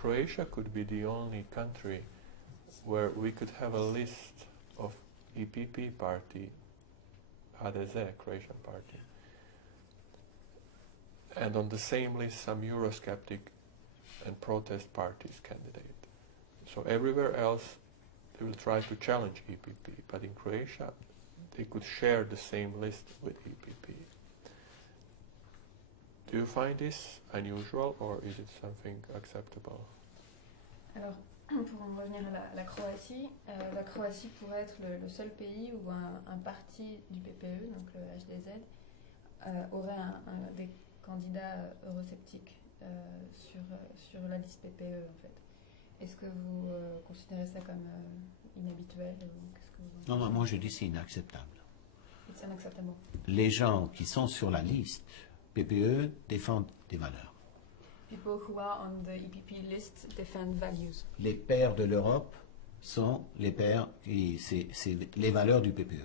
Croatia could be the only country where we could have a list of EPP party, HDZ, Croatian party, and on the same list some eurosceptic and protest parties candidate. So everywhere else they will try to challenge EPP, but in Croatia they could share the same list with EPP. Do you find this unusual or is it something acceptable? Alors, pour en revenir à la Croatie pourrait être le seul pays où un parti du PPE, donc le HDZ, aurait des candidats eurosceptiques sur la liste PPE en fait. Est-ce que vous considérez ça comme inhabituel ou Non, moi je dis c'est inacceptable. It's unacceptable. Les gens qui sont sur la liste PPE défendent des valeurs. People who are on the EPP list defend values. Les pères de l'Europe sont les pères, c'est les valeurs du PPE.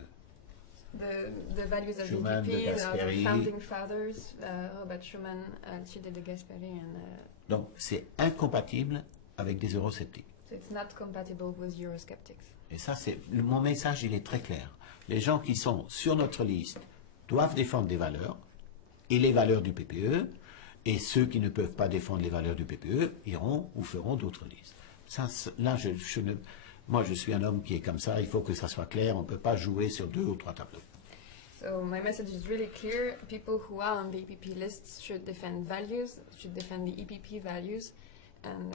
The values of Schuman, the de EPP, Gasperi. the founding fathers, Robert Schuman, Alcide de Gasperi, and Donc c'est incompatible avec des eurosceptiques. so it's not compatible with Eurosceptics. Et ça, mon message, il est très clair. Les gens qui sont sur notre liste doivent défendre des valeurs, et les valeurs du PPE, et ceux qui ne peuvent pas défendre les valeurs du PPE iront ou feront d'autres listes. Ça, là, moi, je suis un homme qui est comme ça, il faut que ça soit clair, on ne peut pas jouer sur 2 ou 3 tableaux. So my message is really clear. People who are on the EPP lists should defend values, should defend the EPP values, and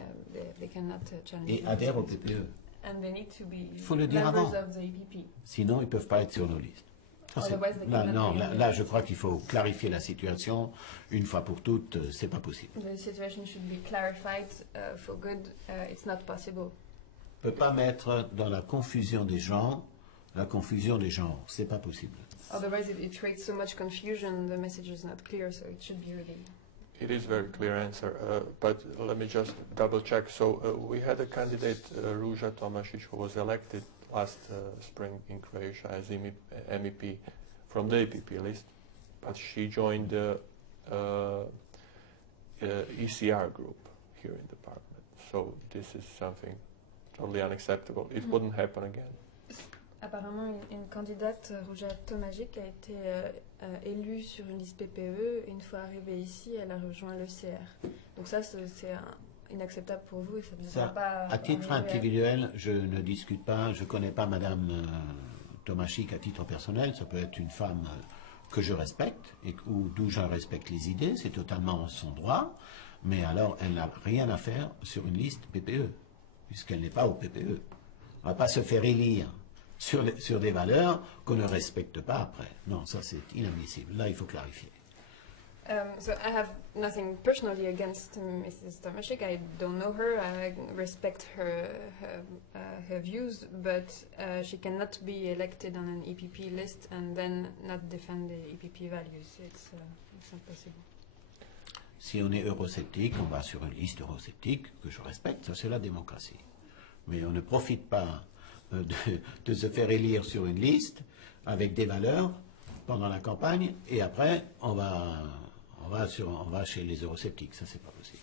they cannot challenge. Et adhèrent au PPE. And they need to be Faut le dire members avant. of the EPP. Sinon, ils ne peuvent pas être sur nos listes. Ça, Otherwise, they là, cannot non, be on the là, list. je crois qu'il faut clarifier la situation une fois pour toutes, c'est pas possible. The situation should be clarified for good. It's not possible. On ne peut pas mettre dans la confusion des genres, c'est pas possible. Otherwise, it creates so much confusion. The message is not clear, so it should be really. It is a very clear answer, but let me just double check. So we had a candidate, Ruža Tomašić, who was elected last spring in Croatia as MEP from the EPP list, but she joined the ECR group here in the parliament. So this is something totally unacceptable. It wouldn't happen again. Apparemment, une candidate, Ruža Tomašić, a été élue sur une liste PPE. Une fois arrivée ici, elle a rejoint l'ECR. Donc ça, c'est inacceptable pour vous et ça ne devrait pas... À titre individuel, je ne discute pas, je ne connais pas Madame Tomašić à titre personnel, ça peut être une femme que je respecte, ou d'où je respecte les idées, c'est totalement son droit, mais alors elle n'a rien à faire sur une liste PPE, puisqu'elle n'est pas au PPE. On ne va pas se faire élire sur des valeurs qu'on ne respecte pas après. Non, ça c'est inadmissible. Là, il faut clarifier. So I have nothing personally against Mrs. Tomašić. I don't know her. I respect her views, but she cannot be elected on an EPP list and then not defend the EPP values. It's not possible. Si on est eurosceptique, on va sur une liste eurosceptique que je respecte, ça c'est la démocratie. Mais on ne profite pas de se faire élire sur une liste avec des valeurs pendant la campagne et après on va chez les eurosceptiques, ça c'est pas possible.